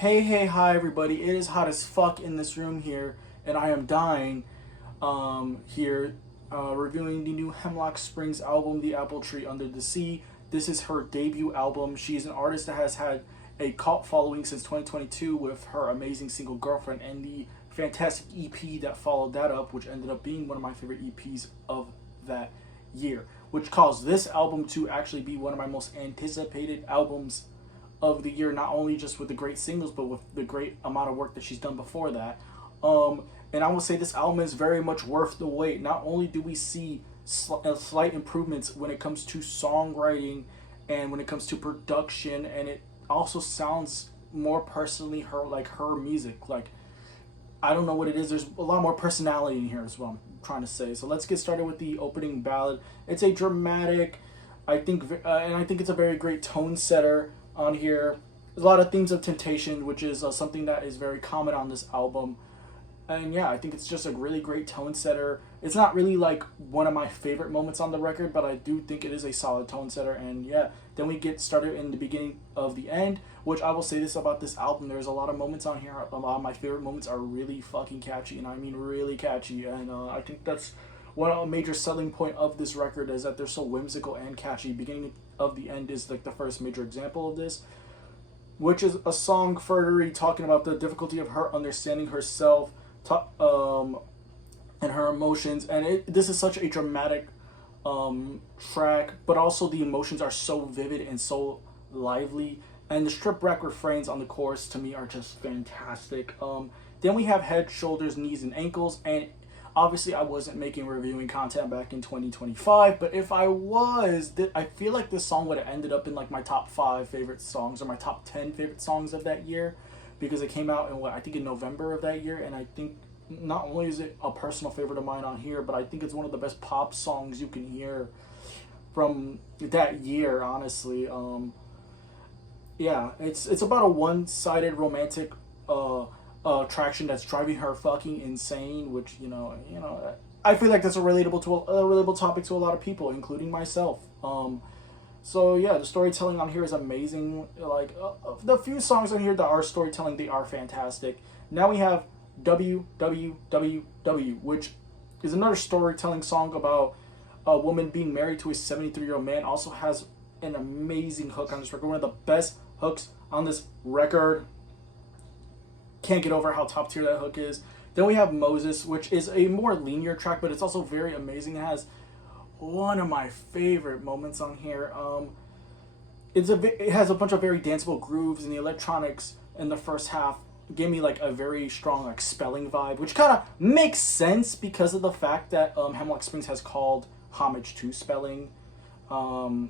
Hi everybody. It is hot as fuck in this room here, and I am dying here reviewing the new Hemlock Springs album, The Apple Tree Under the Sea. This is her debut album. She's an artist that has had a cult following since 2022 with her amazing single Girlfriend and the fantastic EP that followed that up, which ended up being one of my favorite EPs of that year, which caused this album to actually be one of my most anticipated albums of the year, not only just with the great singles, but with the great amount of work that she's done before that. And I will say this album is very much worth the wait. Not only do we see slight improvements when it comes to songwriting and when it comes to production, and it also sounds more personally her music. Like, I don't know what it is. There's a lot more personality in here is what I'm trying to say. So let's get started with the opening ballad. It's a dramatic, I think, and I think it's a very great tone setter on here. There's a lot of themes of temptation, which is something that is very common on this album. And yeah, I think it's just a really great tone setter. It's not really like one of my favorite moments on the record, but I do think it is a solid tone setter. And yeah, then we get started in the beginning of the end, which I will say this about this album. There's a lot of moments on here. A lot of my favorite moments are really fucking catchy, and I mean really catchy. And I think that's one major selling point of this record, is that they're so whimsical and catchy. Beginning of the end is like the first major example of this, which is a song further talking about the difficulty of her understanding herself, and her emotions. And this is such a dramatic track, but also the emotions are so vivid and so lively. And the strip rack refrains on the chorus to me are just fantastic. Then we have head, shoulders, knees, and ankles. And obviously I wasn't making reviewing content back in 2025, but if I was, I feel like this song would have ended up in like my top 5 favorite songs or my top 10 favorite songs of that year, because it came out in I think in November of that year. And I think not only is it a personal favorite of mine on here, but I think it's one of the best pop songs you can hear from that year, honestly. Yeah, it's about a one-sided romantic attraction that's driving her fucking insane, which I feel like that's a relatable topic to a lot of people, including myself. So yeah, the storytelling on here is amazing. Like the few songs on here that are storytelling, they are fantastic. Now we have WWWW, which is another storytelling song about a woman being married to a 73-year-old man. Also has an amazing hook on this record, one of the best hooks on this record. Can't get over how top tier that hook is. Then we have Moses, which is a more linear track, but it's also very amazing. It has one of my favorite moments on here. It has a bunch of very danceable grooves, and the electronics in the first half gave me like a very strong like spelling vibe, which kind of makes sense because of the fact that Hemlock Springs has called homage to spelling. So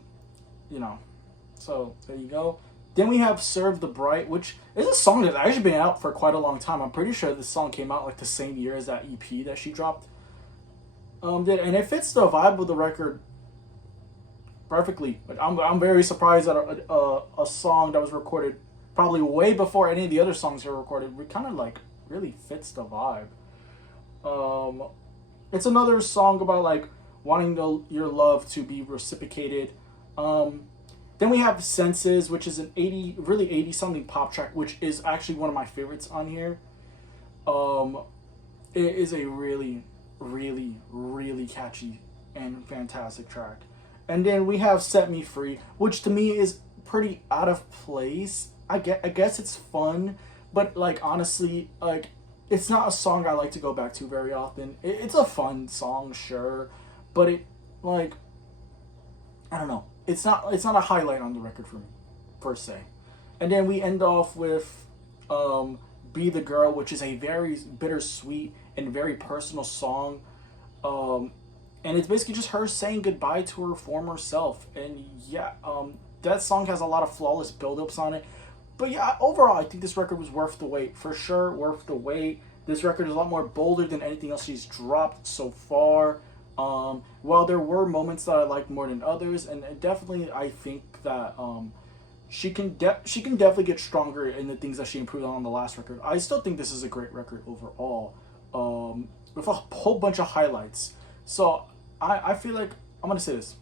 there you go. Then we have Serve the Bright, which is a song that's actually been out for quite a long time. I'm pretty sure this song came out like the same year as that EP that she dropped. And it fits the vibe of the record perfectly. Like, I'm very surprised that a song that was recorded probably way before any of the other songs were recorded, we kind of like really fits the vibe. It's another song about like wanting your love to be reciprocated. Then we have Senses, which is an 80 something pop track, which is actually one of my favorites on here. It is a really, really, really catchy and fantastic track. And then we have Set Me Free, which to me is pretty out of place. I guess it's fun, but like honestly, like it's not a song I like to go back to very often. It's a fun song, sure, but it like I don't know. It's not a highlight on the record for me, per se. And then we end off with Be the Girl, which is a very bittersweet and very personal song. And it's basically just her saying goodbye to her former self. And yeah, that song has a lot of flawless build-ups on it. But yeah, overall, I think this record was worth the wait. For sure, worth the wait. This record is a lot more bolder than anything else she's dropped so far. While there were moments that I liked more than others, and definitely I think that she can definitely get stronger in the things that she improved on the last record. I still think this is a great record overall, with a whole bunch of highlights. So I feel like I'm gonna say this.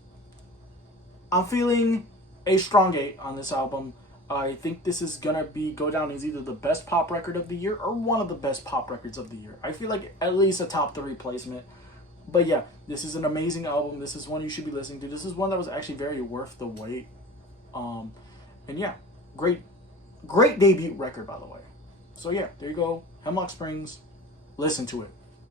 I'm feeling a strong 8 on this album. I think this is gonna go down as either the best pop record of the year or one of the best pop records of the year. I feel like at least a top 3 placement. But yeah, this is an amazing album. This is one you should be listening to. This is one that was actually very worth the wait. And yeah, great debut record, by the way. So yeah, there you go. Hemlock Springs. Listen to it.